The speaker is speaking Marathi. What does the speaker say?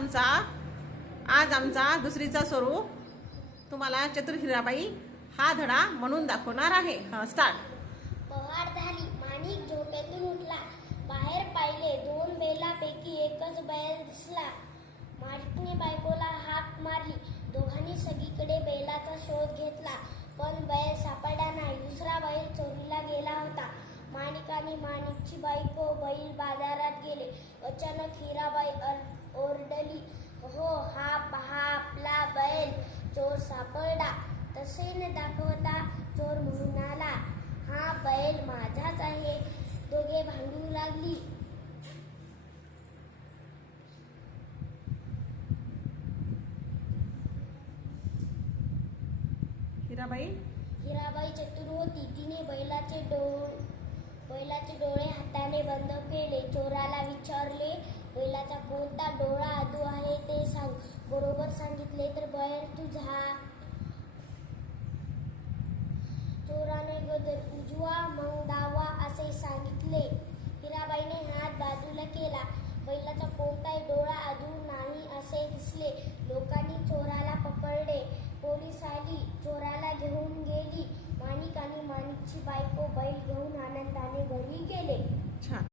आमचा दुसरीचा स्वरूप तुम्हाला चतुर हिराबाई हा धडा म्हणून दाखवणार आहे. स्टार्ट. पहाट झाली. माणिक झोपेतून उठला. बाहेर पाहिले. 2 बैलांपैकी एकच बैल दिसला. माणिकने बायकोला हाक मारली. दोघांनी सगळीकडे बैलाचा शोध घेतला, पण बैल सापडला नाही. दुसरा बैल चोरीला गेला होता. माणिक आणि माणिकची बायको बैल बाजारात गेले. अचानक हिराबाई ओरडली, हो, हा पहा आपला बैल. चोर सापडला. तसे न दाखवता चोर म्हणाला, हा बैल माझाच आहे. दोघे भांडू लागली. हिराबाई चतुर होती. तिने बैलाचे डोळे हाताने बंद केले. चोराला विचारले, बैलाचा कोणता डोळा अधू आहे ते सांग. बरोबर सांगितले तर बैल तुझा. चोराने उजवा मग डावा असे सांगितले. हिराबाईने हात बाजूला केला. बैलाचा कोणताही डोळा अधू नाही असे दिसले. लोकांनी चोराला पकडले. पोलीस आली. चोराला घेऊन गेली. माणिक आणि माणिकची बायको बैल घेऊन आनंदाने घरी गेले. छान.